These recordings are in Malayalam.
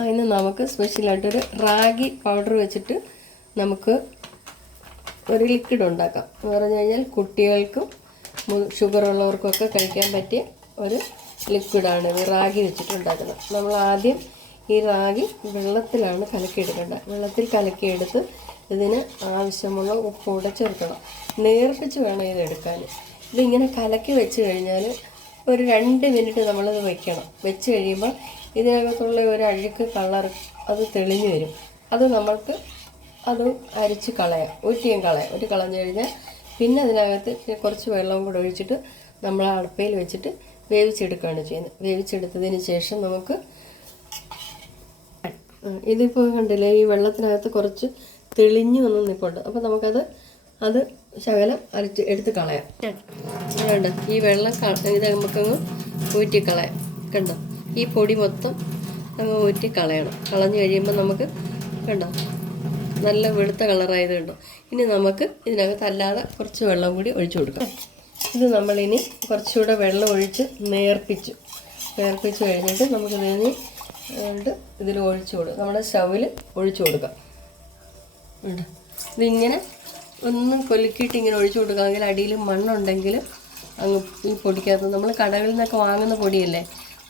അതിന് നമുക്ക് സ്പെഷ്യലായിട്ടൊരു റാഗി പൗഡർ വെച്ചിട്ട് നമുക്ക് ഒരു ലിക്വിഡ് ഉണ്ടാക്കാം. എന്ന് പറഞ്ഞു കഴിഞ്ഞാൽ കുട്ടികൾക്കും ഷുഗർ ഉള്ളവർക്കൊക്കെ കഴിക്കാൻ പറ്റിയ ഒരു ലിക്വിഡാണ് ഇത്. റാഗി വെച്ചിട്ട് ഉണ്ടാക്കുന്നത്. നമ്മൾ ആദ്യം ഈ റാഗി വെള്ളത്തിലാണ് കലക്കിയെടുക്കേണ്ടത്. വെള്ളത്തിൽ കലക്കിയെടുത്ത് ഇതിന് ആവശ്യമുള്ള ഉപ്പൂടെ ചേർക്കണം. നേർപ്പിച്ച് വേണം ഇത് എടുക്കാൻ. ഇതിങ്ങനെ കലക്കി വെച്ച് കഴിഞ്ഞാൽ ഒരു 2 മിനിറ്റ് നമ്മളിത് വെക്കണം. വെച്ച് കഴിയുമ്പോൾ ഇതിനകത്തുള്ള ഒരു അഴുക്ക് കളർ അത് തെളിഞ്ഞു വരും. അത് നമ്മൾക്ക് അത് അരിച്ച് കളയാം, ഊറ്റിയും കളഞ്ഞു കഴിഞ്ഞാൽ പിന്നെ അതിനകത്ത് കുറച്ച് വെള്ളവും കൂടെ ഒഴിച്ചിട്ട് നമ്മൾ അടുപ്പയിൽ വെച്ചിട്ട് വേവിച്ചെടുക്കുകയാണ് ചെയ്യുന്നത്. വേവിച്ചെടുത്തതിന് ശേഷം നമുക്ക് ഇതിപ്പോൾ കണ്ടില്ലേ, ഈ വെള്ളത്തിനകത്ത് കുറച്ച് തെളിഞ്ഞു വന്ന് നിൽപ്പുണ്ട്. അപ്പോൾ അത് ശകലം എടുത്ത് കളയാം. കണ്ടോ, ഈ വെള്ളം ഇത് നമുക്കങ്ങ് ഊറ്റിക്കളയാം. കണ്ടോ, ഈ പൊടി മൊത്തം അങ്ങ് ഊറ്റിക്കളയണം. കളഞ്ഞു കഴിയുമ്പോൾ നമുക്ക് കണ്ടോ നല്ല വെളുത്ത കളറായത് കണ്ടോ. ഇനി നമുക്ക് ഇതിനകത്ത് അല്ലാതെ കുറച്ച് വെള്ളം കൂടി ഒഴിച്ചു കൊടുക്കാം. ഇത് നമ്മളിനി കുറച്ചുകൂടെ വെള്ളം ഒഴിച്ച് നേർപ്പിച്ച് കഴിഞ്ഞിട്ട് നമുക്കിതിന് ഇതിൽ ഒഴിച്ചു കൊടുക്കാം. നമ്മുടെ സ്റ്റൗവിൽ ഒഴിച്ചു കൊടുക്കാം. ഉണ്ട് ഇതിങ്ങനെ ഒന്ന് കൊലുക്കിയിട്ട് ഇങ്ങനെ ഒഴിച്ചു കൊടുക്കാമെങ്കിൽ അടിയിൽ മണ്ണുണ്ടെങ്കിൽ അങ്ങ് ഈ പൊടിക്കകത്ത് നമ്മൾ കടകളിൽ നിന്നൊക്കെ വാങ്ങുന്ന പൊടിയല്ലേ,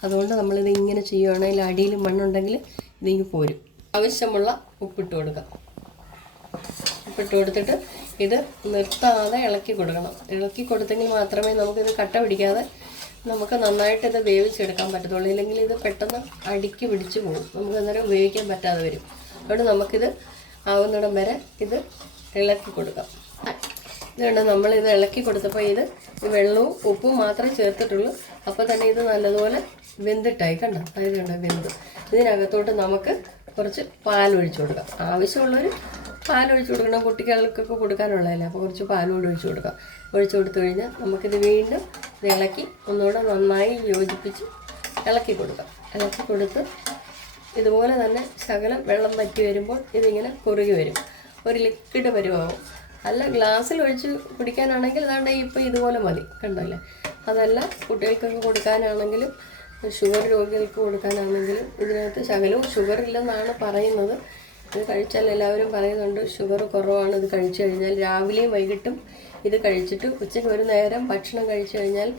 അതുകൊണ്ട് നമ്മളിത് ഇങ്ങനെ ചെയ്യുകയാണെങ്കിൽ അടിയിൽ മണ്ണുണ്ടെങ്കിൽ ഇതിങ്ങ് പോരും. ആവശ്യമുള്ള ഉപ്പിട്ട് കൊടുക്കാം. ഉപ്പിട്ട് കൊടുത്തിട്ട് ഇത് നിർത്താതെ ഇളക്കി കൊടുക്കണം. ഇളക്കി കൊടുത്തെങ്കിൽ മാത്രമേ നമുക്കിത് കട്ട പിടിക്കാതെ നമുക്ക് നന്നായിട്ട് ഇത് വേവിച്ചെടുക്കാൻ പറ്റത്തുള്ളൂ. ഇല്ലെങ്കിൽ ഇത് പെട്ടെന്ന് അടിക്ക് പിടിച്ച് പോകും, നമുക്ക് അന്നേരം ഉപയോഗിക്കാൻ പറ്റാതെ വരും. അതുകൊണ്ട് നമുക്കിത് ആവുന്നിടം വരെ ഇത് ഇളക്കി കൊടുക്കാം. ഇതുകൊണ്ട് നമ്മളിത് ഇളക്കി കൊടുത്തപ്പോൾ ഇത് വെള്ളവും ഉപ്പും മാത്രമേ ചേർത്തിട്ടുള്ളൂ. അപ്പോൾ തന്നെ ഇത് നല്ലതുപോലെ വെന്തിട്ടായി. കണ്ടോ, അതായത് കണ്ടോ വെന്ത്. ഇതിനകത്തോട്ട് നമുക്ക് കുറച്ച് പാലൊഴിച്ച് കൊടുക്കാം. ആവശ്യമുള്ളൊരു പാലൊഴിച്ച് കൊടുക്കണം. കുട്ടികൾക്കൊക്കെ കൊടുക്കാനുള്ളതല്ലേ, അപ്പോൾ കുറച്ച് പാലോട് ഒഴിച്ച് കൊടുക്കാം. ഒഴിച്ച് കൊടുത്തു കഴിഞ്ഞാൽ നമുക്കിത് വീണ്ടും ഇളക്കി ഒന്നുകൂടെ നന്നായി യോജിപ്പിച്ച് ഇളക്കി കൊടുക്കാം. ഇളക്കി കൊടുത്ത് ഇതുപോലെ തന്നെ ശകലം വെള്ളം വറ്റി വരുമ്പോൾ ഇതിങ്ങനെ കുറുകി വരും, ഒരു ലിക്വിഡ് പരുവാകും. അല്ല ഗ്ലാസ്സിൽ ഒഴിച്ച് കുടിക്കാനാണെങ്കിൽ അതാണ്ട് ഇപ്പോൾ ഇതുപോലെ മതി. കണ്ടല്ലേ, അതല്ല കുട്ടികൾക്കൊക്കെ കൊടുക്കാനാണെങ്കിലും ഷുഗർ രോഗികൾക്ക് കൊടുക്കാനാണെങ്കിലും ഇതിനകത്ത് ശകലവും ഷുഗർ ഇല്ലെന്നാണ് പറയുന്നത്. ഇത് കഴിച്ചാൽ എല്ലാവരും പറയുന്നുണ്ട് ഷുഗർ കുറവാണ് ഇത് കഴിച്ചു കഴിഞ്ഞാൽ. രാവിലെയും വൈകിട്ടും ഇത് കഴിച്ചിട്ട് ഉച്ചയ്ക്ക് ഒരു നേരം ഭക്ഷണം കഴിച്ചു കഴിഞ്ഞാൽ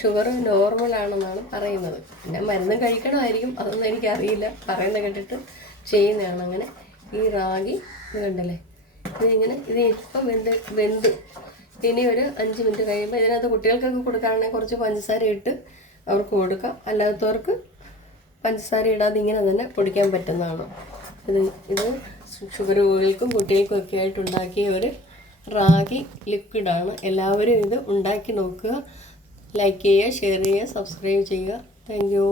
ഷുഗർ നോർമലാണെന്നാണ് പറയുന്നത്. പിന്നെ മരുന്ന് കഴിക്കണമായിരിക്കും, അതൊന്നും എനിക്കറിയില്ല, പറയുന്ന കേട്ടിട്ട് ചെയ്യുന്നതാണ് അങ്ങനെ. ഈ റാഗി ഇത് കണ്ടല്ലേ, ഇത് ഇപ്പം വെന്ത് ഇനി ഒരു 5 മിനിറ്റ് കഴിയുമ്പോൾ ഇതിനകത്ത് കുട്ടികൾക്കൊക്കെ കൊടുക്കാനാണെങ്കിൽ കുറച്ച് പഞ്ചസാര ഇട്ട് അവർക്ക് കൊടുക്കാം. അല്ലാത്തവർക്ക് പഞ്ചസാര ഇടാതെ ഇങ്ങനെ തന്നെ കുടിക്കാൻ പറ്റുന്നതാണ്. ഇത് ഷുഗർ രോഗികൾക്കും കുട്ടികൾക്കും ഒക്കെ ആയിട്ട് ഉണ്ടാക്കിയ ഒരു റാഗി ലിക്വിഡാണ്. എല്ലാവരും ഇത് ഉണ്ടാക്കി നോക്കുക. ലൈക്ക് ചെയ്യുക, ഷെയർ ചെയ്യുക, സബ്സ്ക്രൈബ് ചെയ്യുക. Thank you.